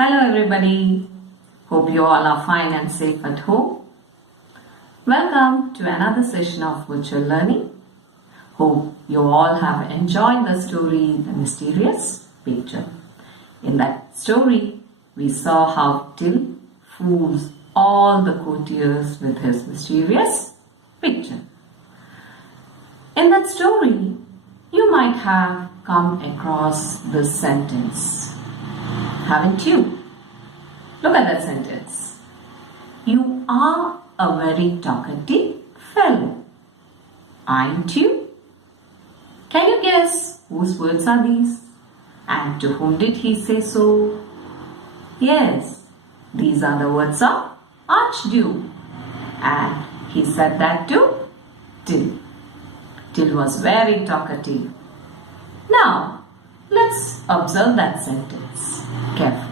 Hello everybody. Hope you all are fine and safe at home. Welcome to another session of virtual learning. Hope you all have enjoyed the story The Mysterious Picture. In that story, we saw how Till fools all the courtiers with his mysterious picture. In that story, you might have come across this sentence. Haven't you? Look at that sentence. You are a very talkative fellow, aren't you? Can you guess whose words are these? And to whom did he say so? Yes, these are the words of Archduke. And he said that to Till. Till was very talkative. Now, let's observe that sentence carefully.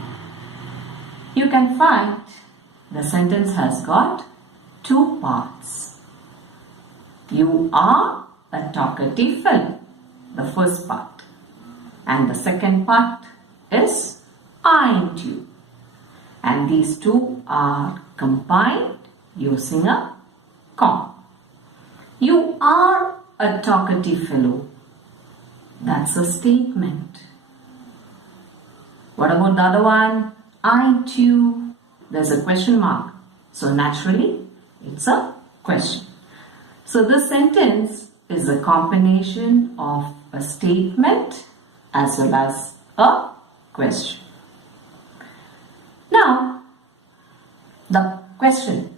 You can find the sentence has got two parts. You are a talkative fellow, the first part. And the second part is aren't you? And these two are combined using a comma. You are a talkative fellow. That's a statement. What about the other one? Aren't you? There's a question mark. So naturally, it's a question. So this sentence is a combination of a statement as well as a question. Now, the question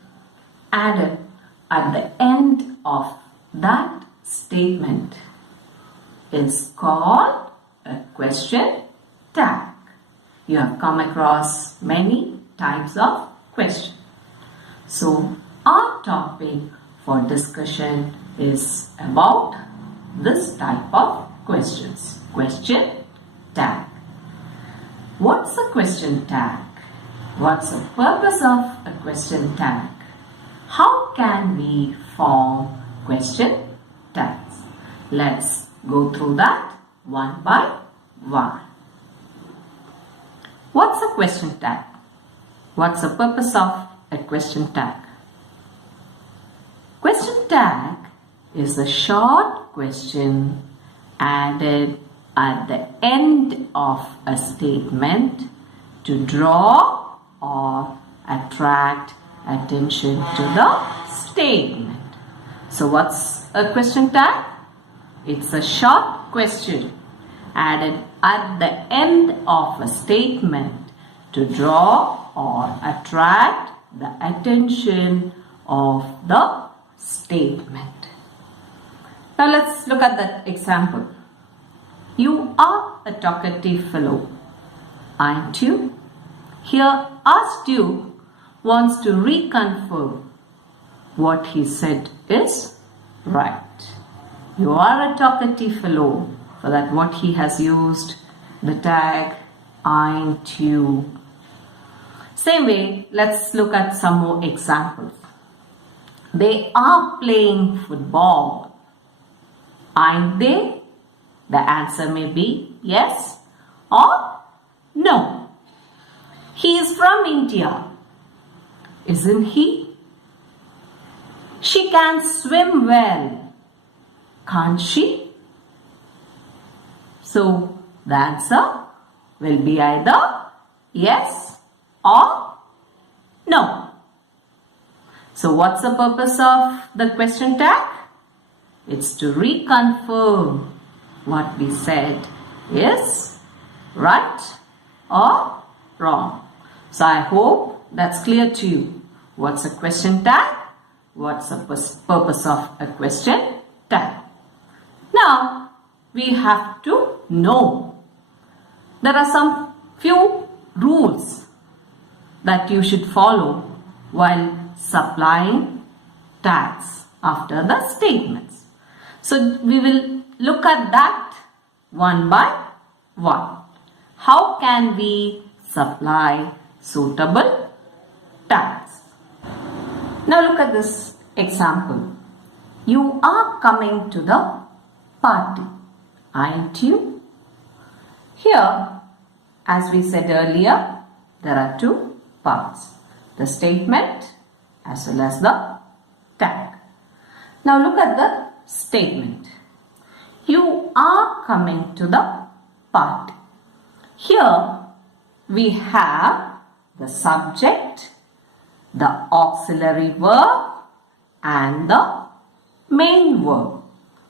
added at the end of that statement is called a question tag. You have come across many types of question. So our topic for discussion is about this type of questions. Question tag. What's a question tag? What's the purpose of a question tag? How can we form question tags? Let's go through that one by one. What's a question tag? What's the purpose of a question tag? Question tag is a short question added at the end of a statement to draw or attract attention to the statement. So what's a question tag? It's a short question added at the end of a statement to draw or attract the attention of the statement. Now let's look at that example. You are a talkative fellow, aren't you? Here, Archduke wants to reconfirm what he said is right. You are a talkative fellow. For that, what he has used, the tag, aren't you? Same way, let's look at some more examples. They are playing football, aren't they? The answer may be yes or no. He is from India, isn't he? She can swim well, can't she? So the answer will be either yes or no. So what's the purpose of the question tag? It's to reconfirm what we said is right or wrong. So I hope that's clear to you. What's a question tag? What's the purpose of a question tag? Now, we have to know. There are some few rules that you should follow while supplying tags after the statements. So we will look at that one by one. How can we supply suitable tags? Now look at this example. You are coming to the party, aren't you? Here, as we said earlier, there are two parts, the statement as well as the tag. Now look at the statement. You are coming to the party. Here we have the subject, the auxiliary verb and the main verb.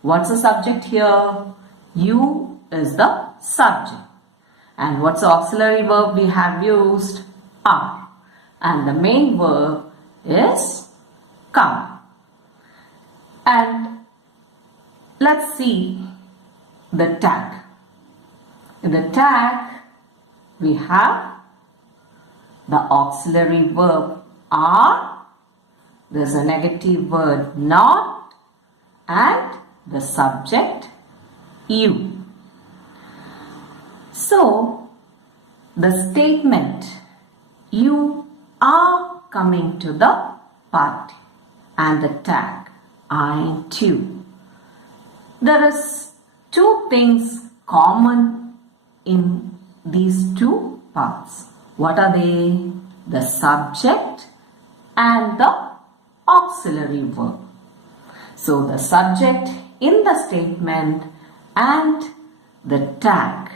What's the subject here? You is the subject. And what's the auxiliary verb we have used? Are. And the main verb is come. And let's see the tag. In the tag, we have the auxiliary verb are, there's a negative word not, and the subject you. So, the statement you are coming to the party and the tag aren't you. There is two things common in these two parts. What are they? The subject and the auxiliary verb. So the subject in the statement and the tag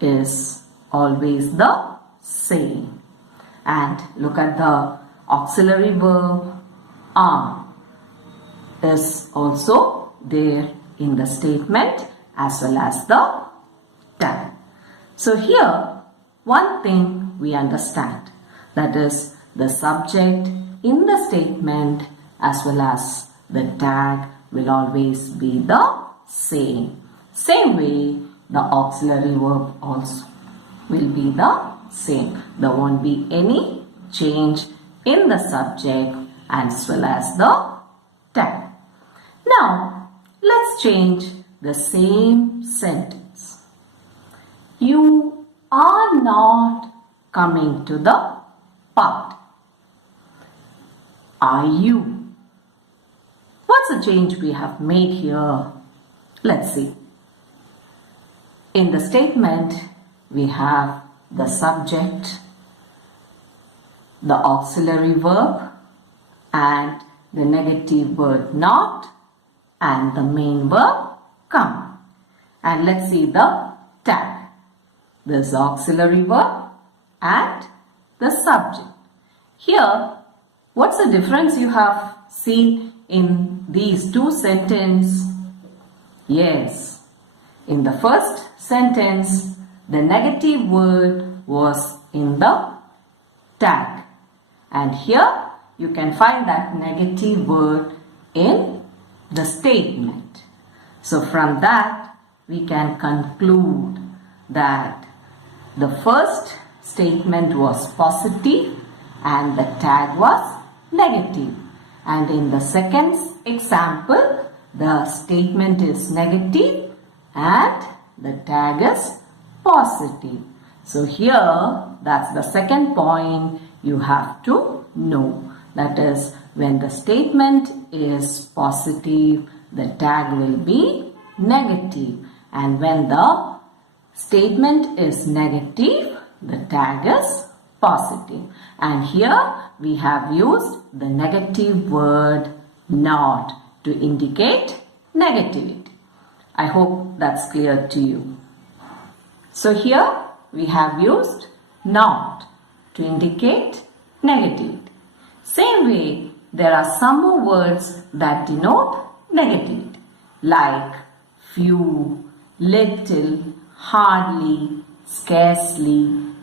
is always the same. And look at the auxiliary verb are is also there in the statement as well as the tag. So here one thing we understand, that is the subject in the statement as well as the tag will always be the same. Same way the auxiliary verb also will be the same. There won't be any change in the subject as well as the tag. Now let's change the same sentence. You are not coming to the party. Are you? What's the change we have made here? Let's see. In the statement, we have the subject, the auxiliary verb, and the negative word not, and the main verb come. And let's see the tag. There's the auxiliary verb and the subject. Here, what's the difference you have seen in these two sentences? Yes, in the first sentence, the negative word was in the tag. And here, you can find that negative word in the statement. So from that, we can conclude that the first statement was positive and the tag was negative. And in the second example, the statement is negative and the tag is positive. So here, that's the second point you have to know. That is, when the statement is positive, the tag will be negative. And when the statement is negative, the tag is positive. And here we have used the negative word not to indicate negativity. I hope that's clear to you. So here we have used not to indicate negativity. Same way, there are some more words that denote negativity, like few, little, hardly, scarcely,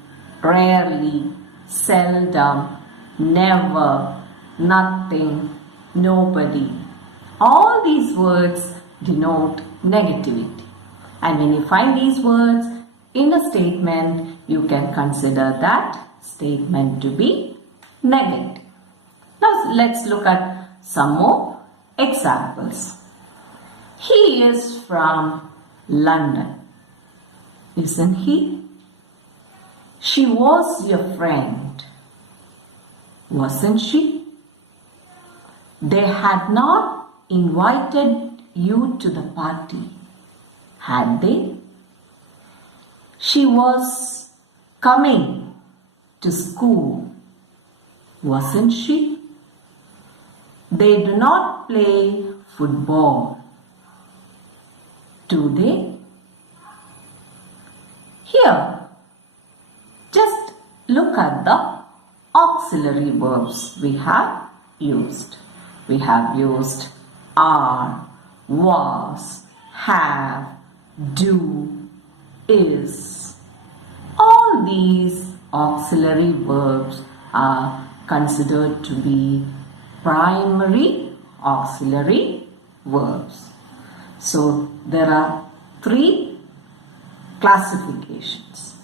rarely, seldom, never, nothing, nobody. All these words denote negativity. And when you find these words in a statement, you can consider that statement to be negative. Now let's look at some more examples. He is from London, isn't he? She was your friend, wasn't she? They had not invited you to the party, had they? She was coming to school, wasn't she? They do not play football, do they? Here, just look at the auxiliary verbs we have used. We have used are, was, have, do, is. All these auxiliary verbs are considered to be primary auxiliary verbs. So there are three classifications.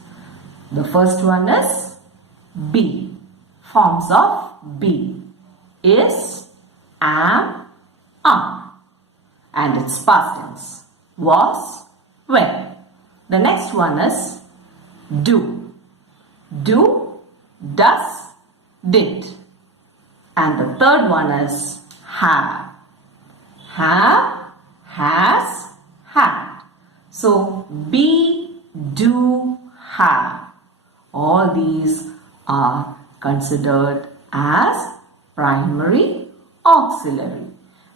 The first one is be. Forms of be. Is, am, are. And its past tense. Was, were. The next one is do. Do, does, did. And the third one is have. Have, has, had. So be, do, have. All these are considered as primary auxiliary.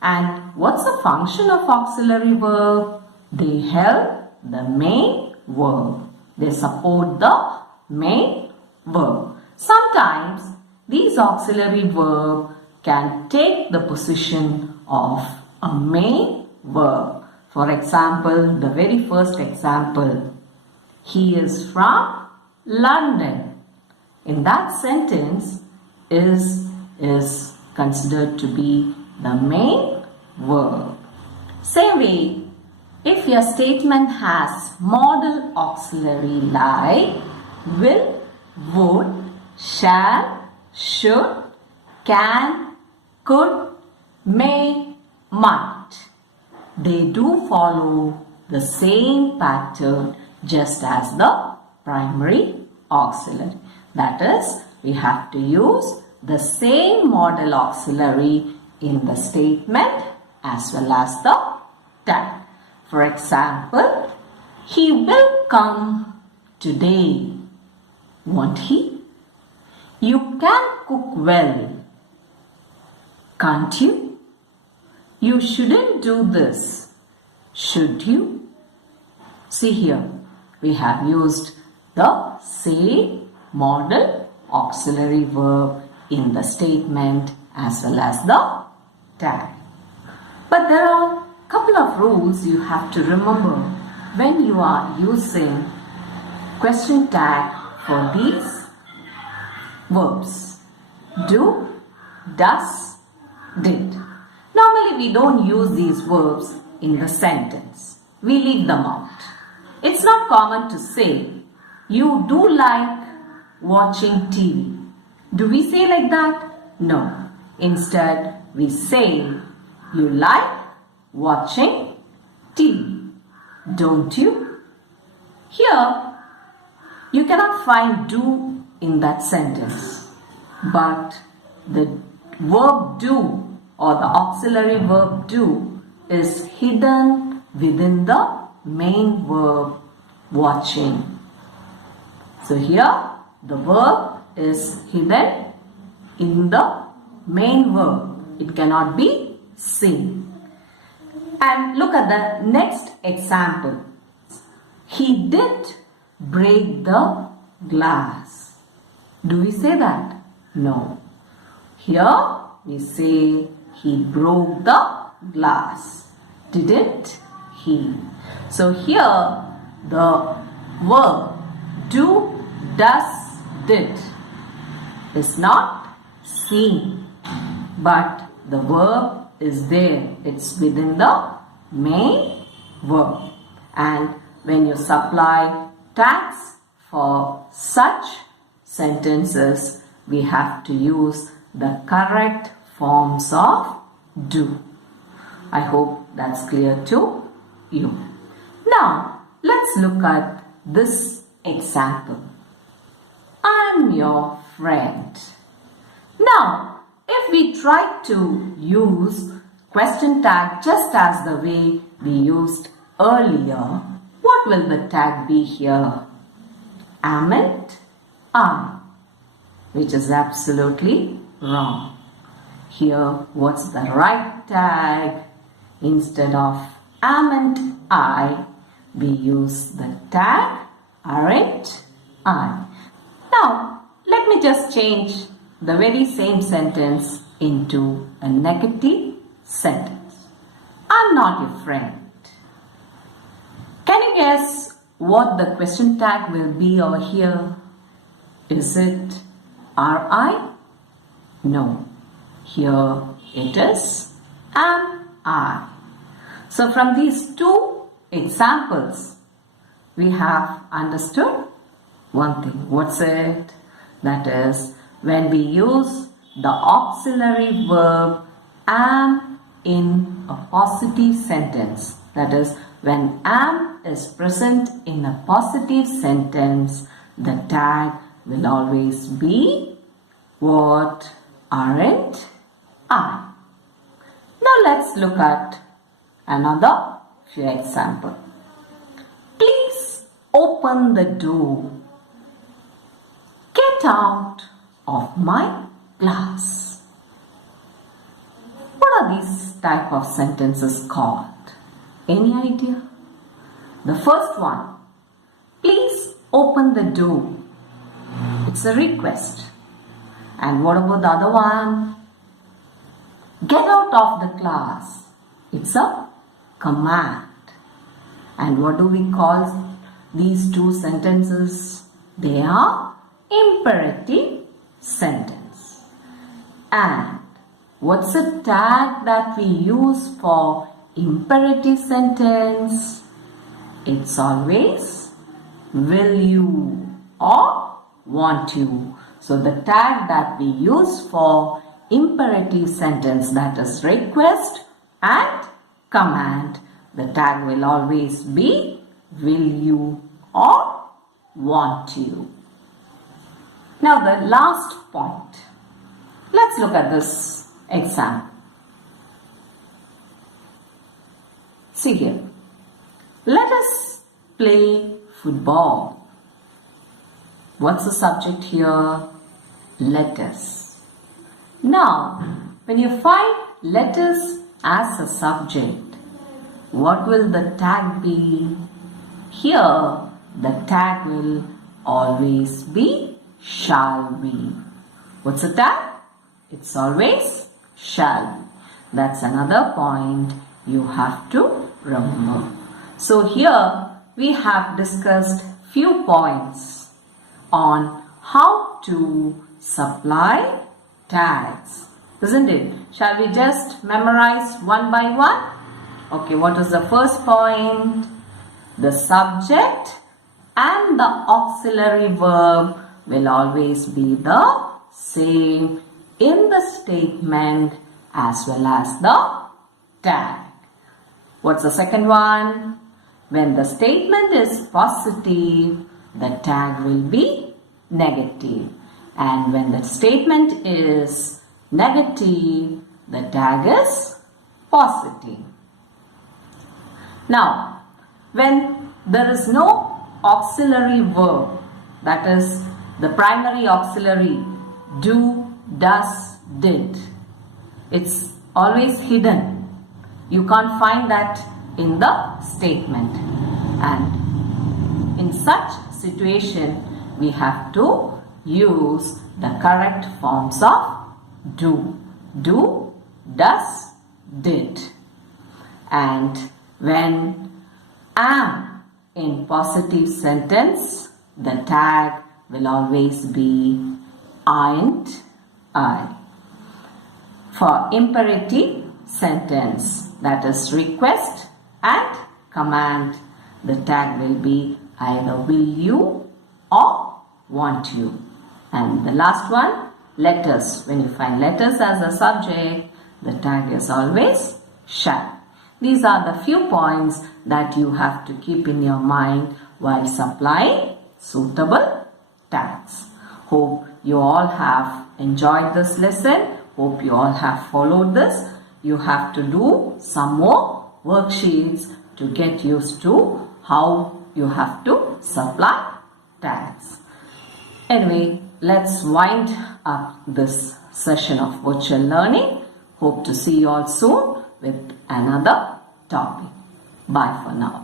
And what's the function of auxiliary verb? They help the main verb. They support the main verb. Sometimes these auxiliary verbs can take the position of a main verb. For example, the very first example, he is from London. In that sentence, is considered to be the main verb. Same way, if your statement has modal auxiliary like will, would, shall, should, can, could, may, might, they do follow the same pattern just as the primary auxiliary. That is, we have to use the same modal auxiliary in the statement as well as the tag. For example, he will come today, won't he? You can cook well, can't you? You shouldn't do this, should you? See here, we have used the same modal auxiliary verb in the statement as well as the tag. But there are a couple of rules you have to remember when you are using question tag for these verbs. Do, does, did. Normally we don't use these verbs in the sentence. We leave them out. It's not common to say, you do like watching TV. Do we say like that? No. Instead, we say, you like watching TV, don't you? Here, you cannot find do in that sentence. But the verb do or the auxiliary verb do is hidden within the main verb watching. So here the verb is hidden in the main verb. It cannot be seen. And look at the next example. He did break the glass. Do we say that? No. Here we say he broke the glass. Didn't he? So here the verb do, does, did is not seen, but the verb is there. It's within the main verb. And when you supply tags for such sentences, we have to use the correct forms of do. I hope that's clear to you. Now, let's look at this example. I'm your friend. Now, if we try to use question tag just as the way we used earlier, what will the tag be here? Am it? Are. which is absolutely wrong. Here, what's the right tag? Instead of aren't I, we use the tag aren't I. Now, let me just change the very same sentence into a negative sentence. I'm not your friend. Can you guess what the question tag will be over here? Is it are I? No. Here it is am I. So from these two examples, we have understood one thing. What's it? That is, when we use the auxiliary verb am in a positive sentence, that is, when am is present in a positive sentence, the tag will always be what? Aren't I. Now let's look at another few examples. Please open the door. Get out of my class. What are these type of sentences called? Any idea? The first one, please open the door. It's a request. And what about the other one? Get out of the class. It's a command. And what do we call these two sentences? They are imperative sentence. And what's the tag that we use for imperative sentence? It's always will you or want you. So the tag that we use for imperative sentence, that is request and command, the tag will always be will you or want you. Now the last point. Let's look at this example. See here. Let us play football. What's the subject here? Let us. Now, when you find let us as a subject, what will the tag be? Here, the tag will always be shall be. What's the tag? It's always shall be. That's another point you have to remember. So here we have discussed few points on how to supply tags, isn't it? Shall we just memorize one by one? Okay, what is the first point? The subject and the auxiliary verb will always be the same in the statement as well as the tag. What's the second one? When the statement is positive, the tag will be negative. And when the statement is negative, the tag is positive. Now, when there is no auxiliary verb, that is the primary auxiliary, do, does, did, it's always hidden. You can't find that in the statement. And in such situation, we have to use the correct forms of do. Do, does, did. And when am in positive sentence, the tag will always be aren't I. For imperative sentence, that is request and command, the tag will be either will you or want you. And the last one, letters. When you find letters as a subject, the tag is always shall. These are the few points that you have to keep in your mind while supplying suitable tags. Hope you all have enjoyed this lesson. Hope you all have followed this. You have to do some more worksheets to get used to how you have to supply tags. Anyway, let's wind up this session of virtual learning. Hope to see you all soon with another topic. Bye for now.